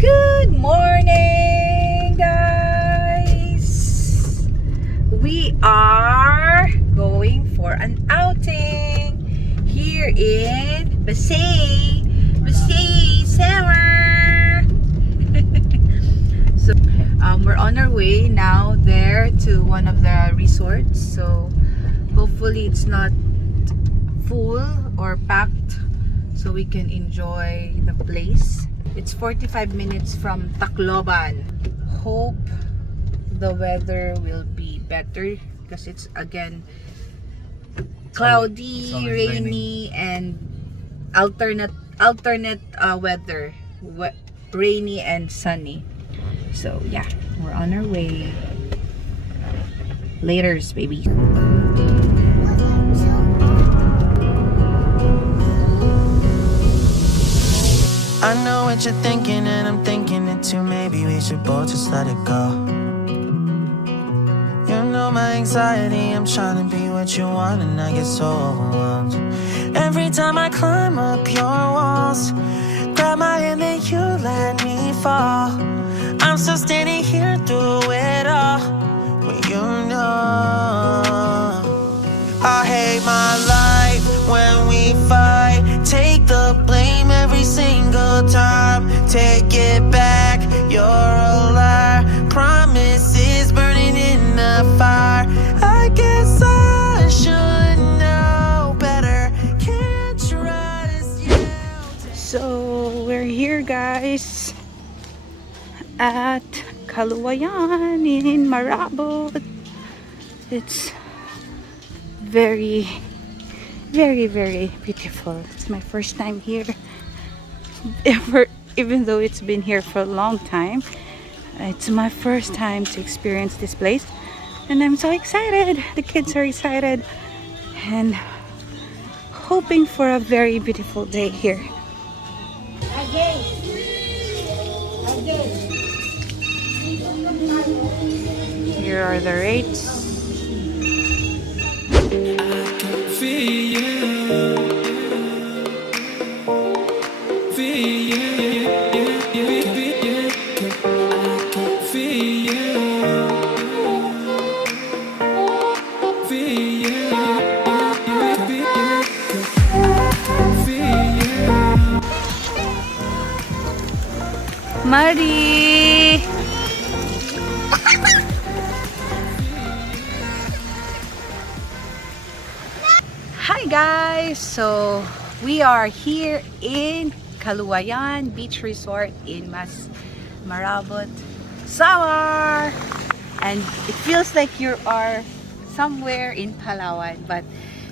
Good morning, guys! We are going for an outing here in Basay Samar. So we're on our way now there to one of the resorts. So hopefully it's not full or packed, so we can enjoy the place. It's 45 minutes from Tacloban. Hope the weather will be better because it's again cloudy, rainy, and alternate weather, rainy and sunny. So yeah, we're on our way. Laters, baby. I know what you're thinking and I'm thinking it too. Maybe we should both just let it go. You know my anxiety, I'm trying to be what you want and I get so overwhelmed. Every time I climb up your walls, grab my hand and you let me fall. I'm still standing here through it all, when you know I hate my life when we fight. Take the blame every single time. Take it back, you're a liar. Promises burning in the fire. I guess I should know better. Can't trust you. So we're here, guys, at Caluwayan in Marabut. It's very beautiful. It's my first time here ever, even though it's been here for a long time. It's my first time to experience this place and I'm so excited. The kids are excited and hoping for a very beautiful day here. Here are the rates. Mari! Hi guys! So we are here in Caluwayan Beach Resort in Marabut Samar, and it feels like you are somewhere in Palawan, but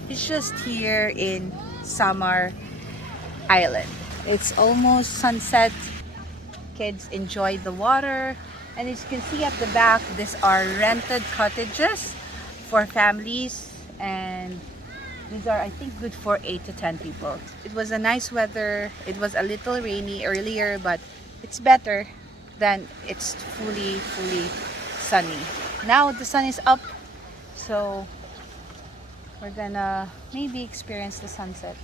it's just here in Samar Island. It's almost sunset. Kids enjoy the water, and as you can see at the back, these are rented cottages for families, and these are, I think, good for 8 to 10 people. It was a nice weather. It was a little rainy earlier, but it's better than it's fully sunny. Now the sun is up, so we're gonna maybe experience the sunset.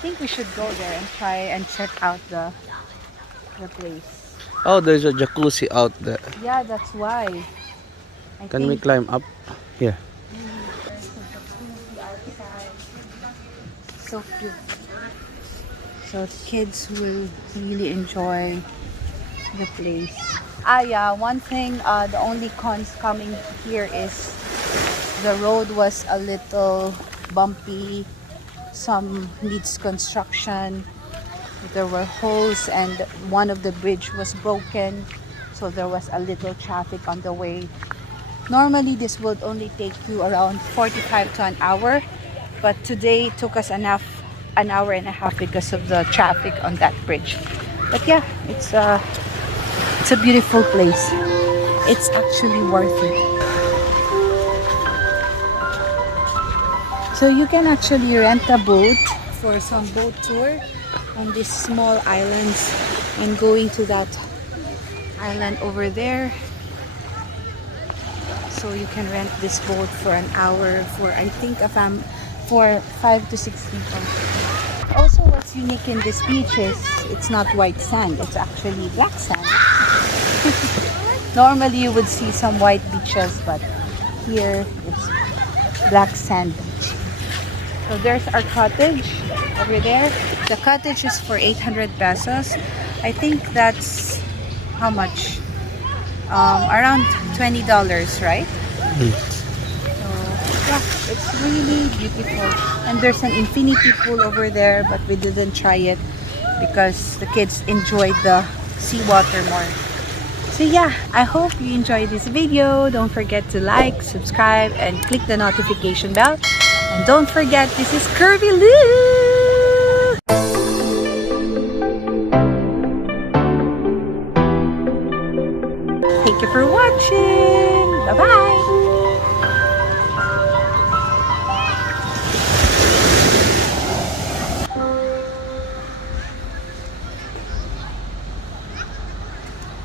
I think we should go there and try and check out the place. Oh, there's a jacuzzi out there. Yeah, that's why. I Can we think climb up? Here. there's a jacuzzi outside. So cute. So kids will really enjoy the place. Ah yeah, one thing, the only cons coming here is the road was a little bumpy. Some needs construction. There were holes and one of the bridge was broken. So there was a little traffic on the way. Normally this would only take you around 45 to an hour. But today it took us an hour and a half because of the traffic on that bridge. But yeah, it's a beautiful place. It's actually worth it. So you can actually rent a boat for some boat tour on these small islands and going to that island over there. So you can rent this boat for an hour for I think for 5 to 6 people. Also, what's unique in this beach is it's not white sand, it's actually black sand. Normally you would see some white beaches, but here it's black sand beach. So there's our cottage over there. The cottage is for 800 pesos. I think that's how much? Around $20, right? So yeah, it's really beautiful. And there's an infinity pool over there, but we didn't try it because the kids enjoyed the seawater more. So yeah, I hope you enjoyed this video. Don't forget to like, subscribe, and click the notification bell. And don't forget, this is Curvy Lou! Thank you for watching! Bye-bye!